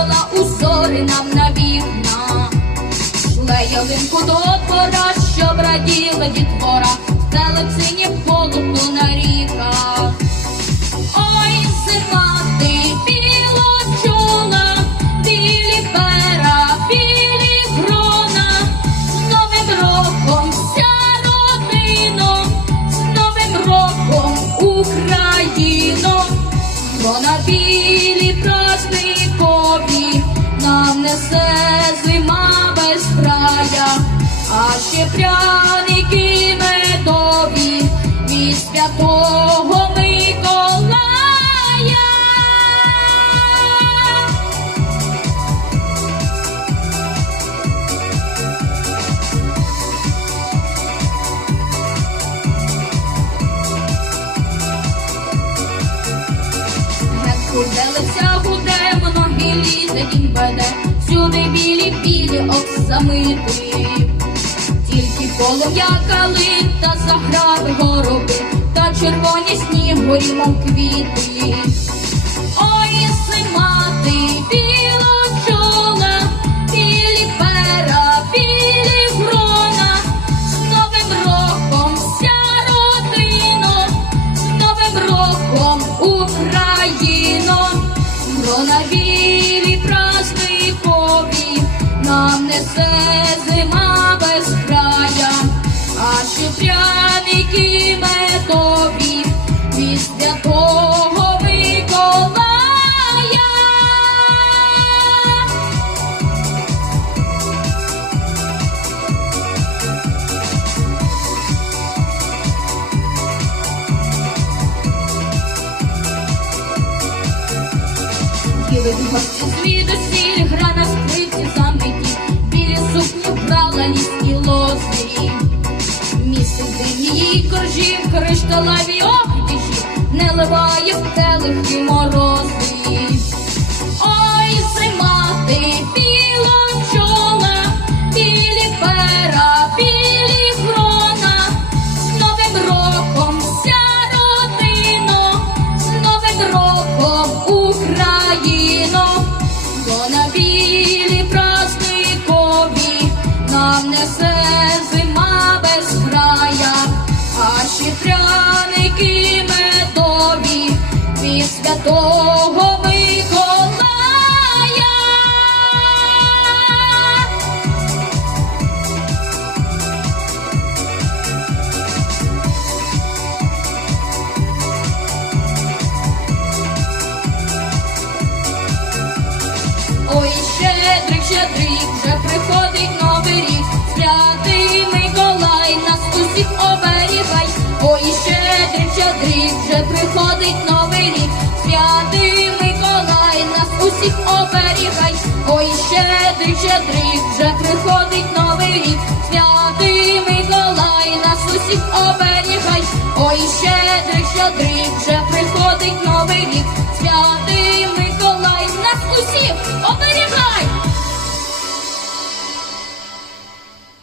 Янгола у нам навірна, шле ялинку до двора, щоб раділа дітвора, та. Ще пряники медові від святого Миколая. Ген худелиця гуде, многі лізе він веде, всюди білі білі оксамити. Полум'я калин та заграви гороби, та червоні снігурі, мов квіти. Ой, зима ти білочола, білі пера, білі грона, з Новим роком вся родина, з Новим роком Україно, грона білі праздникові, нам несе пряники медові від святого Миколая. Звідусіль, гра на скрипці замиті, білі сукні вбрала ліські лози. Місяць її коржі кришталеві огніші, не ливає в телехи морози. Ой, щедрик, щедрик, вже приходить новий рік, святий Миколай нас оберігай. Ой, щедрик, щедрик, вже приходить новий рік, святий Миколай нас оберігай. Ой, щедрик, щедрик, вже приходить новий рік, святий Миколай нас усіх оберігай. Ой, щедрик, щедрик, вже приходить новий рік,